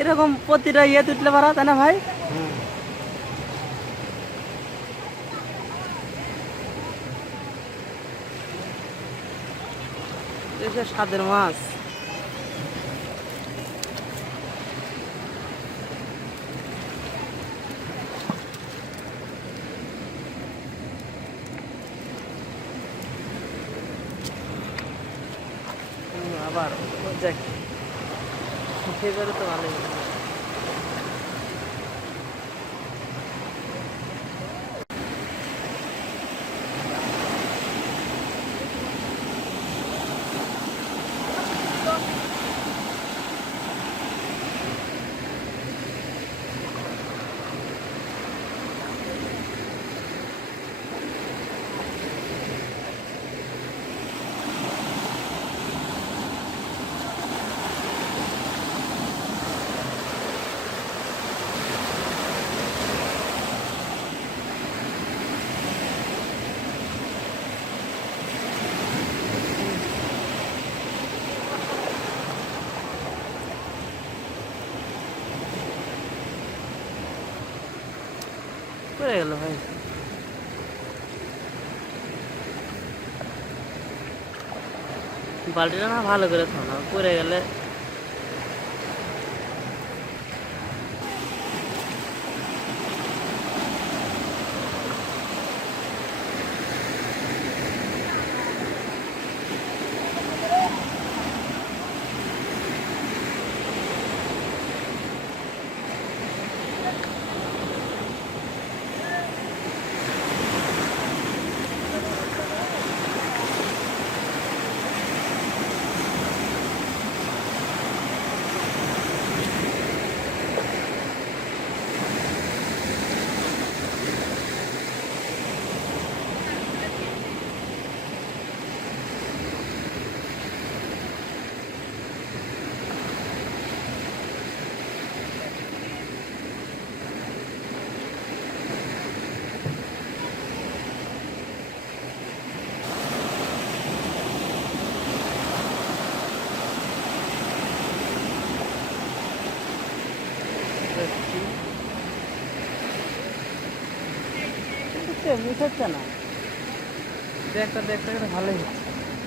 এরকম প্রতিটা ইয়ে তুললে পারা তাই না ভাই? স্বাদের মাছ। আবার যাক, এবারে তো ভালোই। পড়ে গেল ভাই। বালতিটা না ভালো করে থাও না, পড়ে গেলে মিশাচ্ছে না। দেখটা দেখটা ভালোই হচ্ছে।